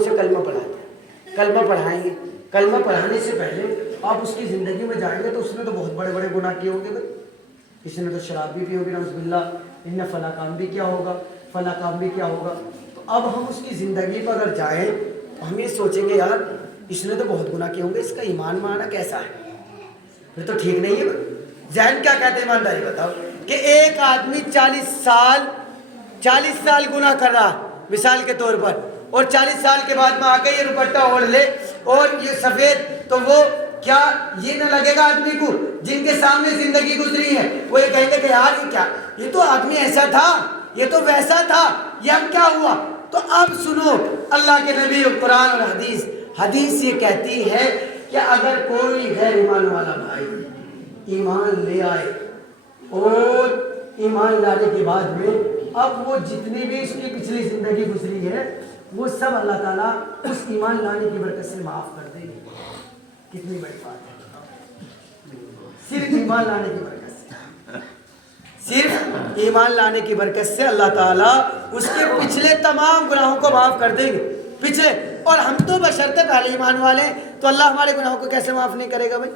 اسے کلمہ پڑھاتے ہیں، کلمہ پڑھائیں گے، کلمہ پڑھانے سے پہلے آپ اس کی زندگی میں جائیں گے تو اس نے تو بہت بڑے بڑے گناہ کیے ہوں گے بھائی، کسی نے تو شراب بھی پی ہوگی نعوذ باللہ، ان نے فلاں کام بھی کیا ہوگا، فلاں کام بھی کیا ہوگا. تو اب ہم اس کی زندگی پر اگر جائیں ہم یہ سوچیں گے یار اس نے تو بہت گناہ کیے ہوں گے، اس کا ایمان مانا کیسا ہے، پھر تو ٹھیک نہیں ہے. ذہن کیا کہتے ہیں ایمانداری بتاؤ کہ ایک آدمی 40 سال گناہ کر رہا مثال کے طور پر، اور 40 سال کے بعد میں آ کے یہ دوپٹہ اوڑھ لے اور یہ سفید، تو وہ کیا یہ نہ لگے گا آدمی کو جن کے سامنے زندگی گزری ہے وہ یہ کہیں گے کہ یار یہ کیا، یہ تو آدمی ایسا تھا، یہ تو ویسا تھا، یہ اب کیا ہوا. تو اب سنو اللہ کے نبی قرآن اور حدیث یہ کہتی ہے کہ اگر کوئی غیر ایمان والا بھائی ایمان لے آئے اور ایمان لانے کے بعد میں اب وہ جتنی بھی اس کی پچھلی زندگی گزری ہے وہ سب اللہ تعالیٰ اس ایمان لانے کی برکت سے معاف کر دے گی. کتنی بڑی بات ہے، صرف ایمان لانے کی برکت سے، صرف ایمان لانے کی برکت سے اللہ تعالیٰ اس کے پچھلے تمام گناہوں کو معاف کر دیں گے. پچھلے، اور ہم تو بشرطے پہلے ایمان والے ہیں تو اللہ ہمارے گناہوں کو کیسے معاف نہیں کرے گا بھائی؟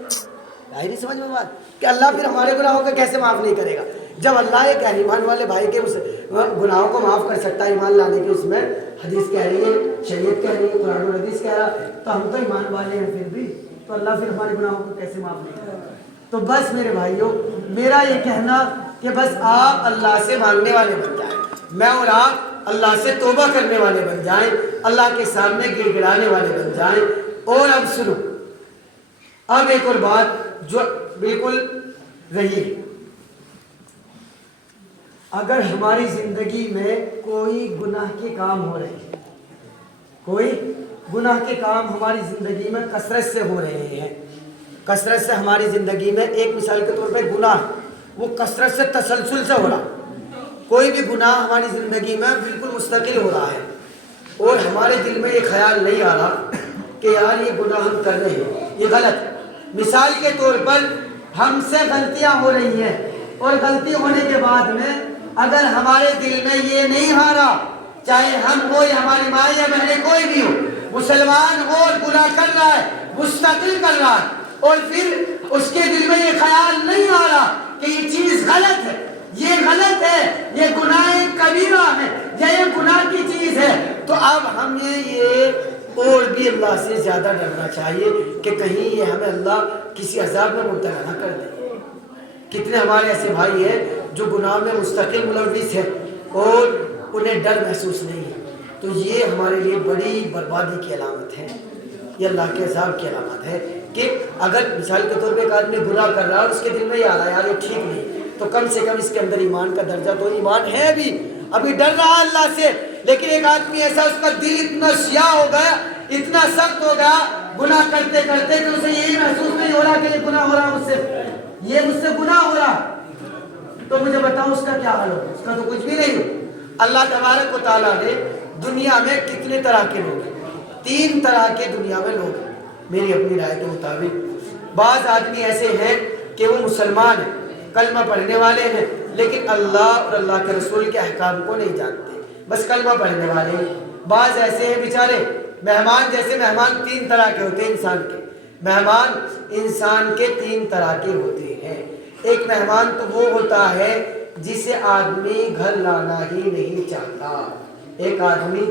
آئی نہیں سمجھ میں بات کہ اللہ پھر ہمارے گناہوں کو کیسے معاف نہیں کرے گا؟ جب اللہ ایک ایمان والے بھائی کے اس گناہوں کو معاف کر سکتا ہے ایمان لانے کی، اس میں حدیث کہہ رہی ہے، شریعت کہہ رہی ہے، قرآن اور حدیث کہہ رہا ہے، تو ہم تو ایمان والے ہیں پھر بھی، تو اللہ پھر ہمارے گناہوں کو کیسے معاف نہیں کرے گا؟ تو بس میرے بھائیوں میرا یہ کہنا کہ بس آپ اللہ سے مانگنے والے بن جائیں، میں اور آپ اللہ سے توبہ کرنے والے بن جائیں، اللہ کے سامنے گڑ گڑانے والے بن جائیں. اور اب سنو، اب ایک اور بات جو بالکل رہی ہے، اگر ہماری زندگی میں کوئی گناہ کے کام ہو رہے ہیں، کوئی گناہ کے کام ہماری زندگی میں کثرت سے ہو رہے ہیں، کثرت سے ہماری زندگی میں ایک مثال کے طور پہ گناہ وہ کثرت سے تسلسل سے ہو رہا، کوئی بھی گناہ ہماری زندگی میں بالکل مستقل ہو رہا ہے اور ہمارے دل میں یہ خیال نہیں آ رہا کہ یار یہ گناہ ہم کر رہے ہیں، یہ غلط ہے. مثال کے طور پر ہم سے غلطیاں ہو رہی ہیں اور غلطی ہونے کے بعد میں اگر ہمارے دل میں یہ نہیں آ رہا، چاہے ہم ہو یا ہماری ماں یا بہنیں کوئی بھی ہو، مسلمان ہو اور گناہ کر رہا ہے، مستقل کر رہا ہے، اور پھر اس کے دل میں یہ خیال نہیں آ رہا کہ یہ چیز غلط ہے، یہ غلط ہے، یہ گناہ کبیرہ ہے یا یہ گناہ کی چیز ہے، تو اب ہمیں یہ اور بھی اللہ سے زیادہ ڈرنا چاہیے کہ کہیں یہ ہمیں اللہ کسی عذاب میں مبتلا نہ کر دے. کتنے ہمارے ایسے بھائی ہیں جو گناہ میں مستقل ملوث ہیں اور انہیں ڈر محسوس نہیں ہے، تو یہ ہمارے لیے بڑی بربادی کی علامت ہے، یہ اللہ کے عذاب کی علامت ہے. کہ اگر مثال کے طور پہ ایک آدمی گناہ کر رہا ہے اور اس کے دل میں یہ آ رہا ہے یار یہ ٹھیک نہیں، تو کم سے کم اس کے اندر ایمان کا درجہ تو ایمان ہے بھی، ابھی ڈر رہا اللہ سے. لیکن ایک آدمی ایسا اس کا دل اتنا سیاہ ہو گیا، اتنا سخت ہو گیا گناہ کرتے کرتے کہ اسے یہی محسوس نہیں ہو رہا کہ یہ گناہ ہو رہا مجھ سے، یہ مجھ سے گناہ ہو رہا، تو مجھے بتاؤ اس کا کیا حال ہو؟ اس کا تو کچھ بھی نہیں ہو. اللہ تبارک و تعالیٰ نے دنیا میں کتنے طرح کے لوگ ہیں؟ 3 طرح کے دنیا میں لوگ ہیں میری اپنی رائے کے مطابق. بعض آدمی ایسے ہیں کہ وہ مسلمان ہیں، کلمہ پڑھنے والے ہیں، لیکن اللہ اور اللہ کے رسول کے احکام کو نہیں جانتے، بس کلمہ پڑھنے والے ہیں. بعض ایسے ہیں بیچارے مہمان، جیسے مہمان 3 طرح کے ہوتے ہیں انسان کے، مہمان انسان کے 3 طرح کے ہوتے ہیں. ایک مہمان تو وہ ہوتا ہے جسے آدمی گھر لانا ہی نہیں چاہتا. ایک آدمی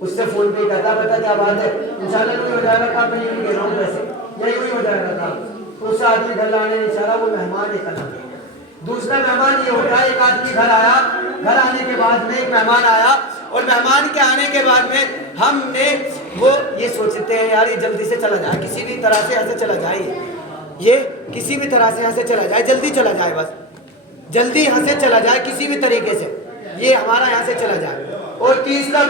اس سے فون پہ کہتا بتا کیا بات ہے، انشاءاللہ کوئی ہو جائے گا کام، میں یوں کہہ رہا ہوں ویسے یہی ہو جائے گا کام، تو اس سے آدمی گھر لانے نہیں چاہ رہا، وہ مہمان ایک الگ ہے. دوسرا مہمان یہ ہوتا ہے ایک آدمی گھر آیا، گھر آنے کے بعد میں ایک مہمان آیا اور مہمان کے آنے کے بعد میں ہم نے وہ یہ سوچتے ہیں یار یہ جلدی سے چلا جائے، کسی بھی طرح سے یہاں سے چلا جائے، یہ کسی بھی طرح سے یہاں سے چلا جائے، جلدی چلا جائے، بس جلدی یہاں سے چلا جائے کسی بھی طریقے سے، یہ ہمارا یہاں سے چلا جائے. اور تیسرا